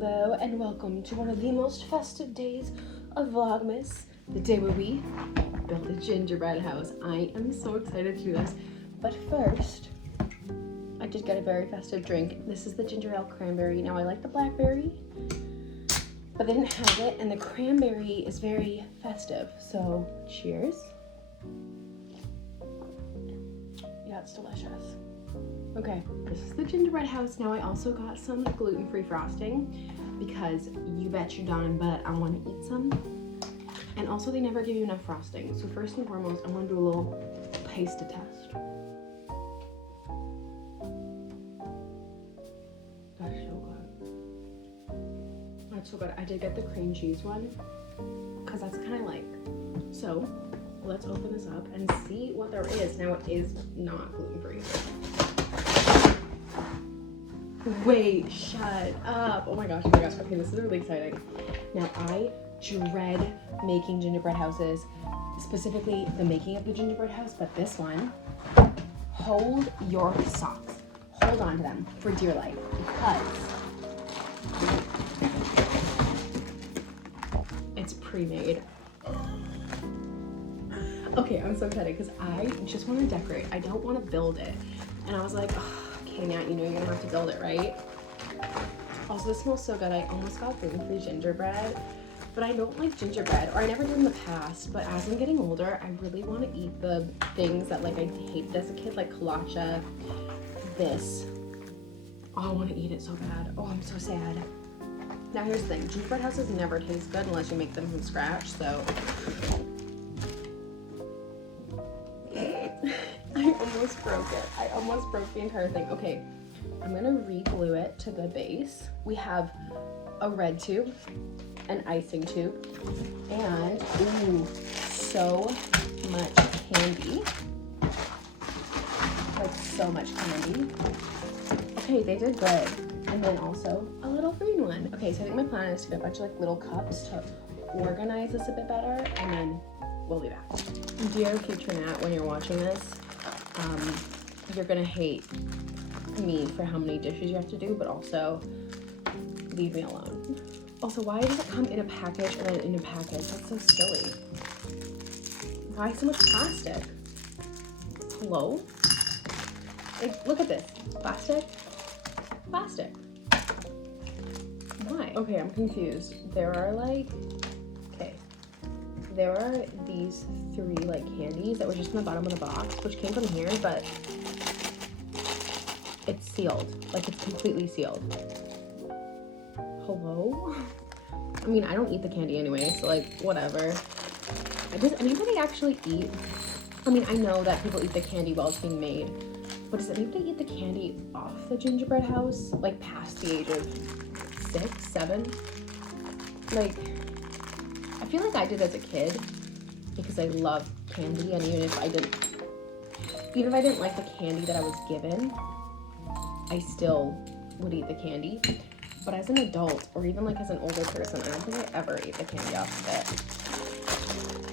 Hello and welcome to one of the most festive days of Vlogmas, the day where we built a gingerbread house. I am so excited to do this, but first, I did get a very festive drink. This is the ginger ale cranberry. Now I like the blackberry, but they didn't have it, and the cranberry is very festive, so cheers. Yeah, it's delicious. Okay, this is the gingerbread house. Now I also got some gluten-free frosting because you bet your darn butt I want to eat some. And also they never give you enough frosting. So first and foremost, I want to do a little taste test. That's so good. That's so good. I did get the cream cheese one because that's kind of like. So let's open this up and see what there is. Now it is not gluten-free. Wait, shut up. Oh my gosh. Okay, this is really exciting. Now, I dread making gingerbread houses, specifically the making of the gingerbread house, but this one, hold your socks. Hold on to them for dear life, because it's pre-made. Okay, I'm so excited because I just want to decorate. I don't want to build it. And I was like, oh, okay, Nat, you know you're gonna have to build it, right? Also, this smells so good. I almost got gluten-free gingerbread, but I don't like gingerbread, or I never did in the past, but as I'm getting older, I really want to eat the things that like I hated as a kid, like kolache, this. Oh, I want to eat it so bad. Oh, I'm so sad. Now here's the thing, gingerbread houses never taste good unless you make them from scratch, so. I almost broke it. I almost broke the entire thing. Okay, I'm gonna re-glue it to the base. We have a red tube, an icing tube, and ooh, so much candy. Like so much candy. Okay, they did good. And then also a little green one. Okay, so I think my plan is to get a bunch of like little cups to organize this a bit better, and then we'll be back. Dear future Nat, when you're watching this, you're gonna hate me for how many dishes you have to do, but also leave me alone. Also, why does it come in a package and then in a package? That's so silly. Why so much plastic? Hello? Like, look at this. Plastic? Plastic. Why? Okay, I'm confused. There are like, there are these three like candies that were just in the bottom of the box, which came from here, but it's sealed. Like, it's completely sealed. Hello? I mean, I don't eat the candy anyway, so like, whatever. Does anybody actually eat? I mean, I know that people eat the candy while it's being made, but does anybody eat the candy off the gingerbread house? Like, past the age of 6, 7? Like, I feel like I did as a kid because I love candy, and even if I didn't like the candy that I was given, I still would eat the candy. But as an adult, or even like as an older person, I don't think I ever ate the candy off of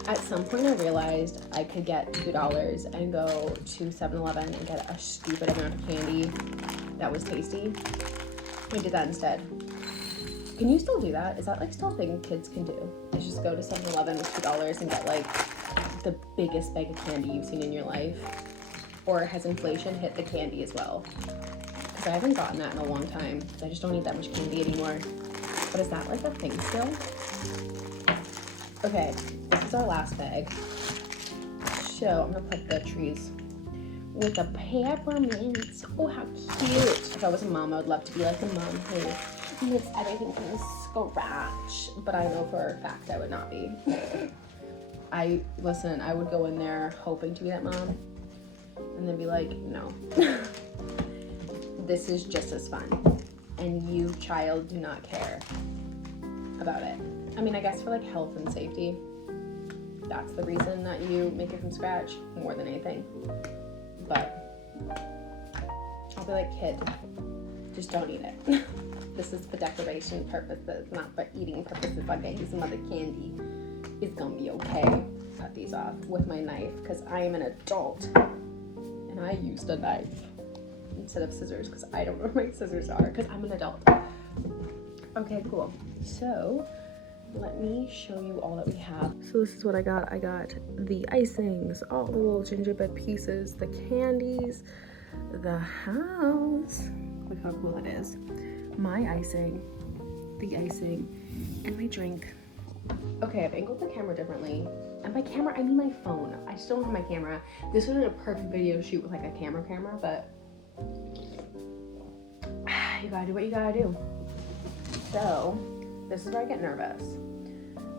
it. At some point I realized I could get $2 and go to 7-Eleven and get a stupid amount of candy that was tasty. I did that instead. Can you still do that? Is that like still a thing kids can do? Is just go to 7-Eleven with $2 and get like the biggest bag of candy you've seen in your life? Or has inflation hit the candy as well? Because I haven't gotten that in a long time. I just don't eat that much candy anymore. But is that like a thing still? Okay, this is our last bag. So I'm gonna put the trees with the peppermints. Oh, how cute. If I was a mom, I would love to be like a mom who makes everything from scratch, but I know for a fact I would not be. I would go in there hoping to be that mom and then be like, no. This is just as fun, and you, child, do not care about it. I mean, I guess for like health and safety, that's the reason that you make it from scratch more than anything. But I'll be like, kid, just don't eat it. This is for decoration purposes, not for eating purposes. Okay, some other candy is gonna be okay. Cut these off with my knife because I am an adult and I used a knife instead of scissors because I don't know where my scissors are because I'm an adult. Okay, cool. So let me show you all that we have. So this is what I got. I got the icings, all the little gingerbread pieces, the candies, the house. Look how cool it is. My icing, the icing, and my drink. Okay, I've angled the camera differently. And by camera, I mean my phone. I still don't have my camera. This would have been a perfect video shoot with like a camera, but you gotta do what you gotta do. So this is where I get nervous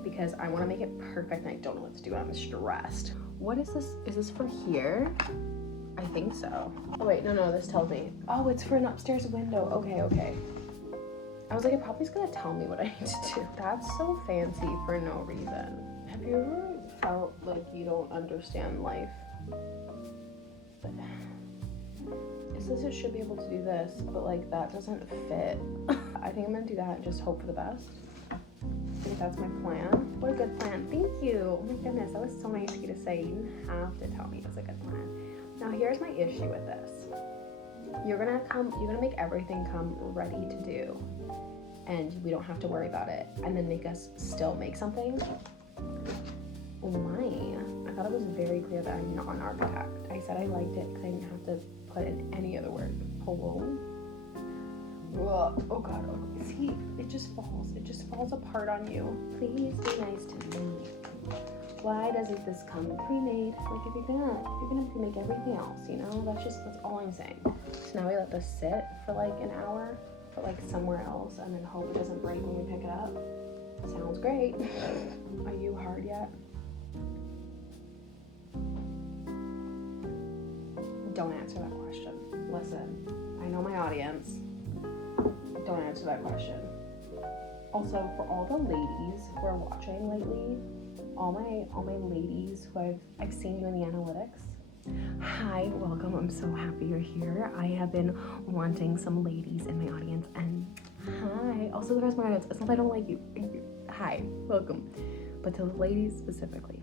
because I want to make it perfect and I don't know what to do. I'm stressed. What is this? Is this for here? I think so. Oh wait, no, this tells me. Oh, it's for an upstairs window. Okay. I was like, it probably is gonna tell me what I need to do. That's so fancy for no reason. Have you ever felt like you don't understand life? But it says it should be able to do this, but like that doesn't fit. I think I'm gonna do that and just hope for the best. I think that's my plan. What a good plan. Thank you. Oh my goodness, that was so nice of you to say. You didn't have to tell me it was a good plan. Now here's my issue with this. You're gonna make everything come ready to do, and we don't have to worry about it, and then make us still make something. Oh my, I thought it was very clear that I'm not an architect. I said I liked it because I didn't have to put in any other word. Hello? Ugh. Oh god, see, it just falls apart on you. Please be nice to me. Why doesn't this come pre-made? Like if you're gonna pre-make everything else, you know, that's all I'm saying. So now we let this sit for like an hour, put like somewhere else, and then hope it doesn't break when we pick it up. Sounds great. Are you hard yet? Don't answer that question. Listen, I know my audience. Don't answer that question. Also, for all the ladies who are watching lately, all my ladies who I've seen you in the analytics. Hi, welcome. I'm so happy you're here. I have been wanting some ladies in my audience, and hi. Also, the rest of my audience. It's not that I don't like you. Hi, welcome. But to the ladies specifically,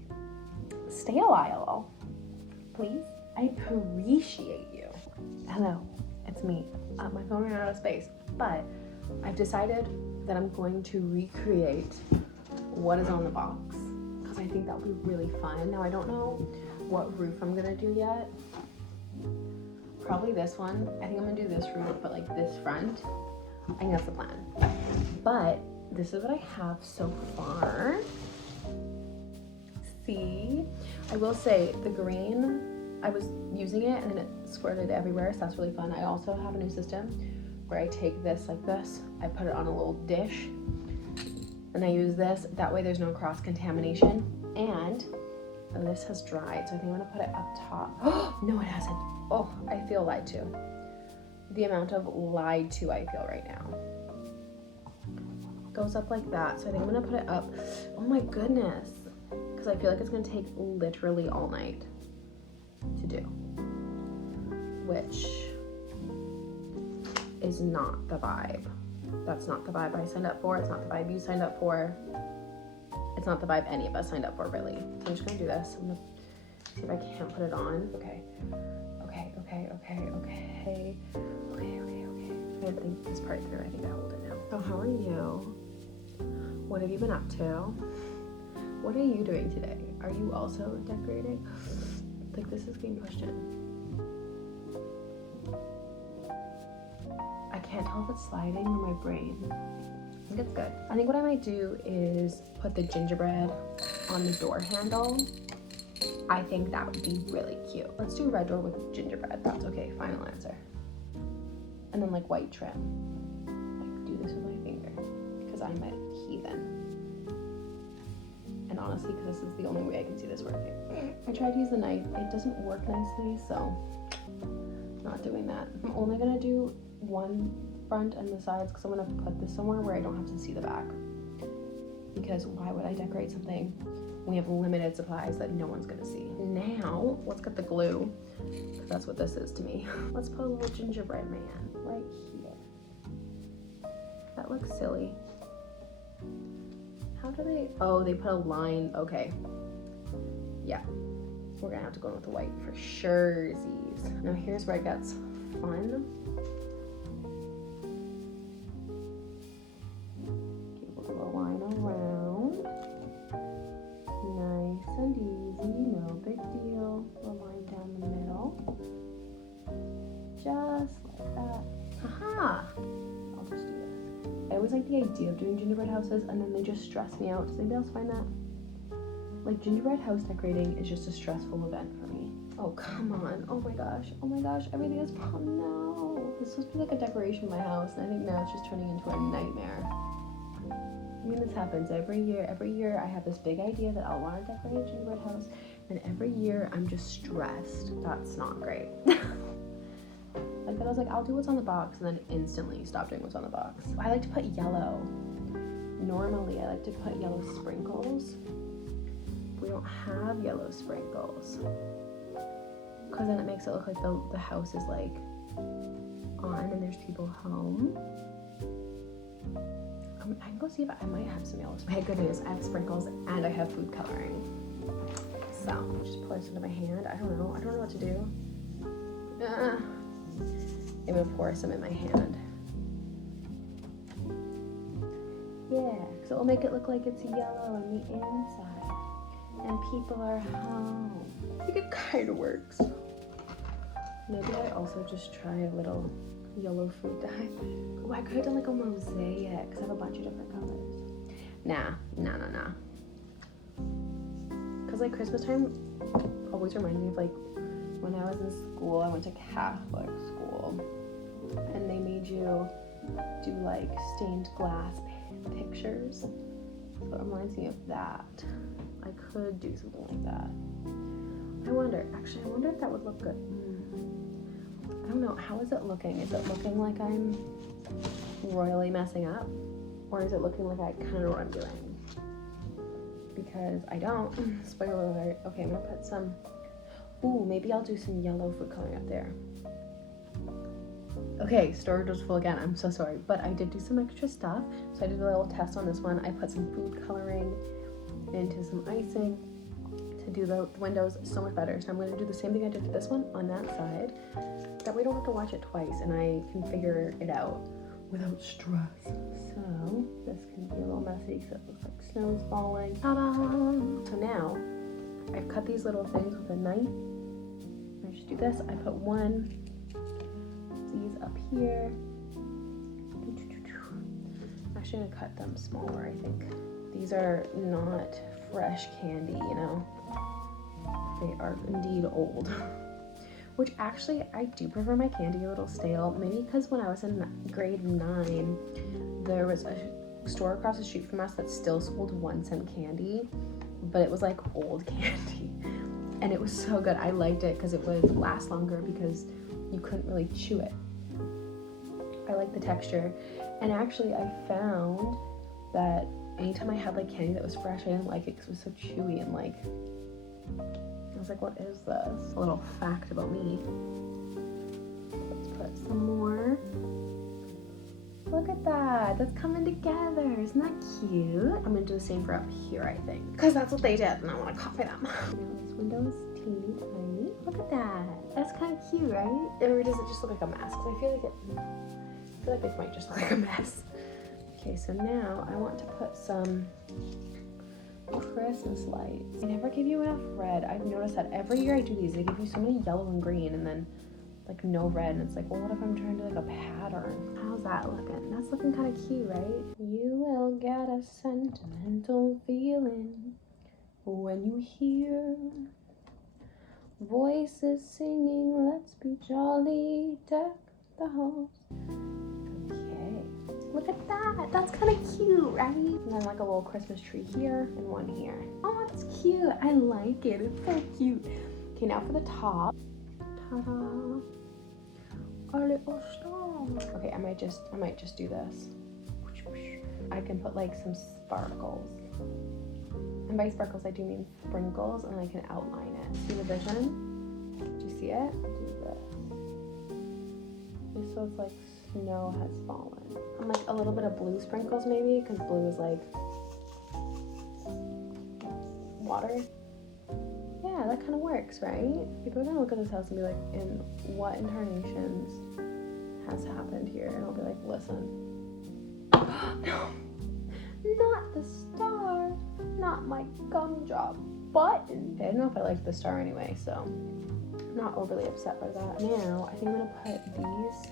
stay a while, please. I appreciate you. Hello, it's me. My phone ran out of space, but I've decided that I'm going to recreate what is on the box because I think that would be really fun. Now I don't know what roof I'm gonna do yet. Probably this one. I think I'm gonna do this roof, but like this front. I think that's the plan. But this is what I have so far. See, I will say the green, I was using it and then it squirted everywhere, so that's really fun. I also have a new system where I take this like this, I put it on a little dish, and I use this. That way there's no cross-contamination, and this has dried, so I think I'm gonna put it up top. No, it hasn't. Oh, I feel lied to. The amount of lied to I feel right now. Goes up like that, so I think I'm gonna put it up. Oh my goodness, because I feel like it's gonna take literally all night to do, which is not the vibe. That's not the vibe I signed up for. It's not the vibe you signed up for. It's not the vibe any of us signed up for, really. So I'm just gonna do this. I'm gonna see if I can't put it on. Okay. I gotta think this part through. I think I hold it now. So how are you? What have you been up to? What are you doing today? Are you also decorating? Like this is being pushed in. I can't tell if it's sliding or my brain. I think it's good. I think what I might do is put the gingerbread on the door handle. I think that would be really cute. Let's do red door with gingerbread. That's okay, final answer. And then like white trim. Like do this with my finger because I'm a heathen. And honestly, because this is the only way I can see this working. I tried to use the knife. It doesn't work nicely, so not doing that. I'm only gonna do one front and the sides because I'm gonna put this somewhere where I don't have to see the back. Because why would I decorate something when we have limited supplies that no one's gonna see? Now, let's get the glue, because that's what this is to me. Let's put a little gingerbread man right here. That looks silly. How do they, oh, they put a line, okay. Yeah, we're gonna have to go in with the white for surezies. Now here's where it gets fun. always like the idea of doing gingerbread houses, and then they just stress me out. Does anybody else find that? Like, gingerbread house decorating is just a stressful event for me. Oh, come on. Oh my gosh. Oh my gosh. Everything is, oh no. This was supposed to be like a decoration in my house, and I think now it's just turning into a nightmare. I mean, this happens every year. Every year I have this big idea that I'll want to decorate a gingerbread house, and every year I'm just stressed. That's not great. Like that, I was like, I'll do what's on the box, and then instantly stop doing what's on the box. I like to put yellow. Normally, I like to put yellow sprinkles. We don't have yellow sprinkles, because then it makes it look like the house is like on and there's people home. I can go see if I might have some yellow. Hey, good news, I have sprinkles and I have food coloring. So I'll just pour this into my hand. I don't know what to do. I'm gonna pour some in my hand. Yeah, so it'll make it look like it's yellow on the inside and people are home. I think it kind of works. Maybe I also just try a little yellow food dye. Oh, I could have done like a mosaic because I have a bunch of different colors. Nah. Because like Christmas time always reminds me of like when I was in school. I went to Catholic school and they made you do like stained glass pictures. So it reminds me of that. I could do something like that. I wonder if that would look good. I don't know, how is it looking? Is it looking like I'm royally messing up? Or is it looking like I kind of know what I'm doing? Because I don't. Spoiler alert. Okay, I'm gonna put some, maybe I'll do some yellow food coloring up there. Okay, storage was full again, I'm so sorry. But I did do some extra stuff. So I did a little test on this one. I put some food coloring into some icing to do the windows so much better. So I'm gonna do the same thing I did to this one on that side. That way I don't have to watch it twice and I can figure it out without stress. So this can be a little messy because it looks like snow's falling. Ta-da! So now I've cut these little things with a knife. I just do this. I put one of these up here. I'm actually gonna cut them smaller, I think. These are not fresh candy, you know. They are indeed old. Which actually, I do prefer my candy a little stale. Maybe because when I was in grade 9, there was a store across the street from us that still sold 1-cent candy, but it was like old candy. And it was so good. I liked it because it would last longer because you couldn't really chew it. I like the texture. And actually, I found that anytime I had like candy that was fresh, I didn't like it because it was so chewy and like, I was like, what is this? A little fact about me. Let's put some more. Look at that, that's coming together. Isn't that cute? I'm gonna do the same for up here, I think. Because that's what they did and I wanna copy them. Now this window is teeny tiny. Look at that. That's kind of cute, right? Or does it just look like a mess? Because I feel like it might just look like a mess. Okay, so now I want to put some Christmas lights. They never give you enough red. I've noticed that every year I do these, they give you so many yellow and green and then like no red, and it's like, well, what if I'm trying to do like a pattern? How's that looking? That's looking kind of cute, right? You will get a sentimental feeling when you hear voices singing, let's be jolly, deck the halls. Look at that, that's kind of cute, right? And then like a little Christmas tree here and one here. Oh, it's cute, I like it, it's so cute. Okay, now for the top. Ta-da, our little star. Okay, I might just do this. I can put like some sparkles. And by sparkles, I do mean sprinkles, and I can outline it. See the vision? Do you see it? Do this. So it's like snow has fallen. And like a little bit of blue sprinkles maybe, because blue is like water. Yeah, that kind of works, right? People are gonna look at this house and be like, in what incarnations has happened here? And I'll be like, listen. No, not the star, not my gumdrop button. I don't know if I like the star anyway, so I'm not overly upset by that. Now, I think I'm gonna put these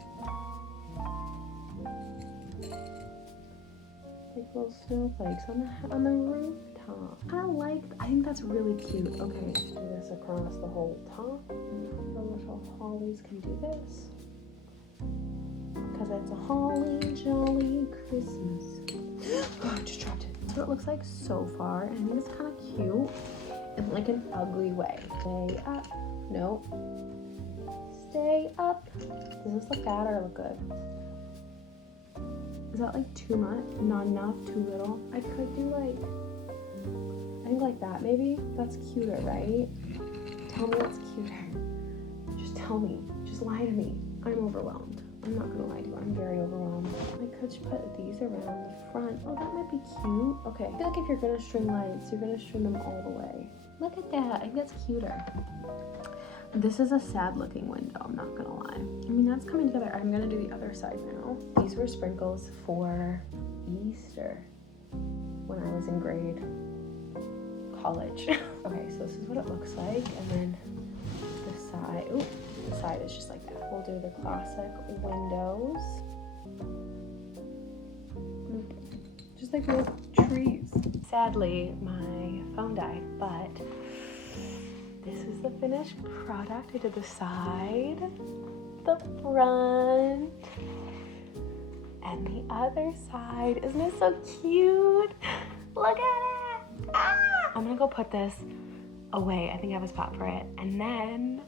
like little snowflakes on the rooftop. I think that's really cute. Okay, do this across the whole top. The little hollies can do this. Because it's a holly jolly Christmas. Oh, I just dropped it. That's what it looks like so far. And I think it's kind of cute in like an ugly way. Stay up. Nope. Stay up. Does this look bad or look good? Is that like too much? Not enough? Too little? I could do like, I think like that maybe? That's cuter, right? Tell me what's cuter. Just tell me. Just lie to me. I'm overwhelmed. I'm not gonna lie to you. I'm very overwhelmed. I could put these around the front. Oh, that might be cute. Okay. I feel like if you're gonna string lights, you're gonna string them all the way. Look at that. I think that's cuter. This is a sad looking window, I'm not gonna lie. I mean, that's coming together. I'm gonna do the other side now. These were sprinkles for Easter when I was in college. Okay, so this is what it looks like. And then the side, the side is just like that. We'll do the classic windows. Just like little trees. Sadly, my phone died, but this is the finished product. I did the side, the front, and the other side. Isn't it so cute? Look at it. Ah! I'm gonna go put this away. I think I have a spot for it. And then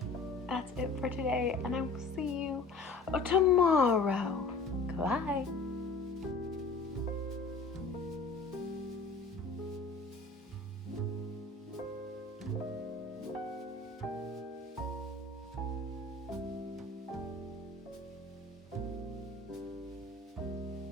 that's it for today. And I will see you tomorrow. Goodbye.